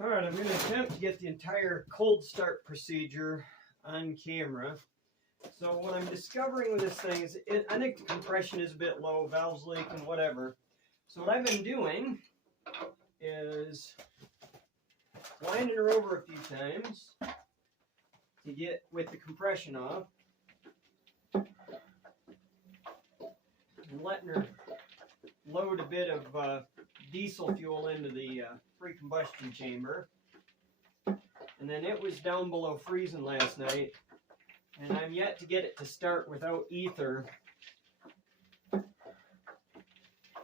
Alright, I'm going to attempt to get the entire cold start procedure on camera. So what I'm discovering with this thing is, I think the compression is a bit low, valves leaking, whatever. So what I've been doing is winding her over a few times to get with the compression off. And letting her load a bit of diesel fuel into the pre-combustion chamber. And then it was down below freezing last night, and I'm yet to get it to start without ether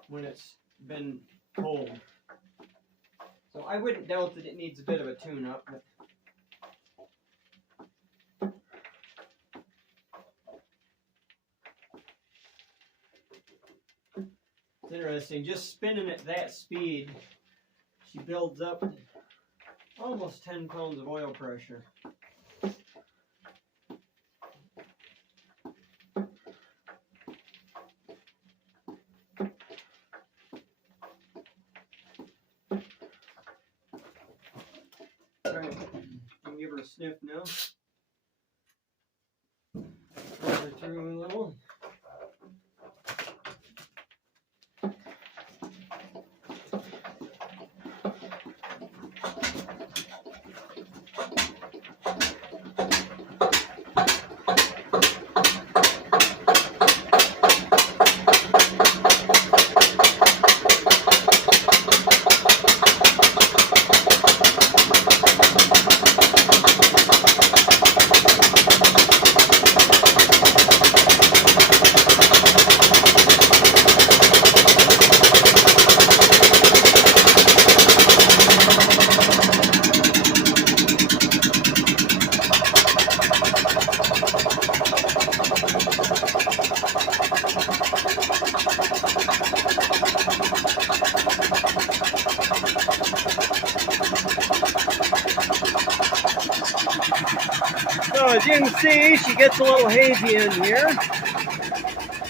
when it's been cold. So I wouldn't doubt that it needs a bit of a tune-up, but it's interesting, just spinning at that speed, she builds up almost 10 pounds of oil pressure. Alright, I'll give her a sniff now. Run her through a little. So as you can see, she gets a little hazy in here.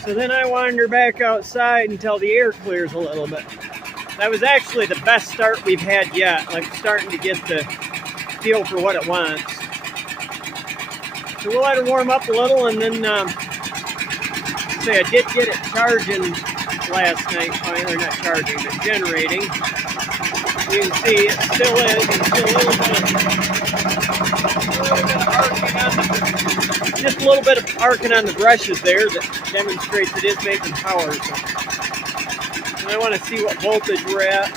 So then I wander back outside until the air clears a little bit. That was actually the best start we've had yet, like starting to get the feel for what it wants. So we'll let her warm up a little, and then say I did get it charging last night, or not charging, but generating. You can see it still is, it's still a little bit of arcing on the, just a little bit of arcing on the brushes there that demonstrates it is making power. So, and I want to see what voltage we're at.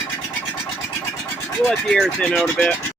We'll let the air thin out a bit.